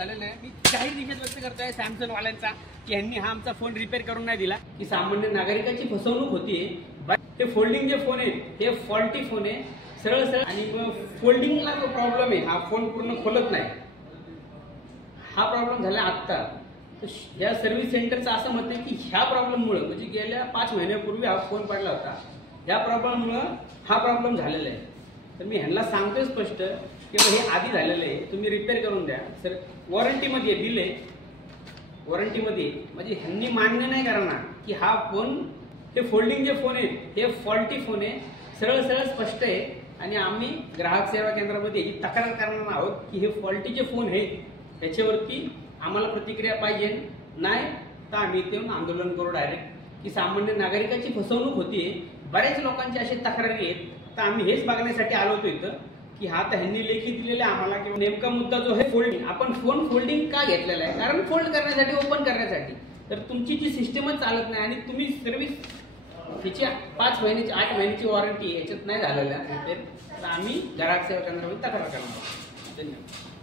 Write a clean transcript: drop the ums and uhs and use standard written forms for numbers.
झालेलं आहे। मी काही निषेध व्यक्त करतोय सॅमसंग वाल्यांचा की यांनी हा आमचा फोन रिपेअर करून नाही दिला, की सामान्य नागरिकांची फसवणूक होतीये। ते फोल्डिंग जे फोन आहेत हे फॉल्टी फोन आहे, सरळ सरळ, आणि फोल्डिंगला जो प्रॉब्लेम आहे, हा फोन पूर्ण खोलत नाही, हा प्रॉब्लेम झाला आत्ता। या सर्व्हिस सेंटरचं असं मत आहे की ह्या प्रॉब्लेममुळे, म्हणजे गेल्या 5 महिन्यापूर्वी हा फोन पडला होता, या प्रॉब्लेममुळे हा प्रॉब्लेम झालेला आहे। तर मी ह्यांना सांगतोय स्पष्ट की हे आधी झालेलं आहे, तुम्ही रिपेअर करून द्या सर, वॉरंटीमध्ये बिल आहे, वॉरंटीमध्ये। म्हणजे ह्यांनी मान्य नाही करणार की हा फोन, हे फोल्डिंग जे फोन आहेत हे फॉल्टी फोन आहे, सरळ सरळ स्पष्ट आहे। आणि आम्ही ग्राहक सेवा केंद्रामध्ये ही तक्रार करणार आहोत की हे फॉल्टीचे फोन आहे, त्याच्यावरती आम्हाला प्रतिक्रिया पाहिजे, नाही तर आम्ही इथे येऊन आंदोलन करू डायरेक्ट, की सामान्य नागरिकांची फसवणूक होतीये। बऱ्याच लोकांची अशी तक्रारी आहेत, तर आम्ही हेच बघण्यासाठी आलो होतो इथं की हा तर ह्यांनी लेखी दिलेला आम्हाला, किंवा नेमका मुद्दा जो आहे फोल्डिंग, आपण फोन फोल्डिंग का घेतलेला आहे, कारण फोल्ड करण्यासाठी, ओपन करण्यासाठी। तर तुमची जी सिस्टमच चालत नाही आणि तुम्ही सर्व्हिस तिची 5 महिन्याची 8 महिन्याची वॉरंटी याच्यात नाही झालेल्या, तर आम्ही ग्राहक सेवा केंद्रामध्ये तक्रार करणार आहोत। धन्यवाद।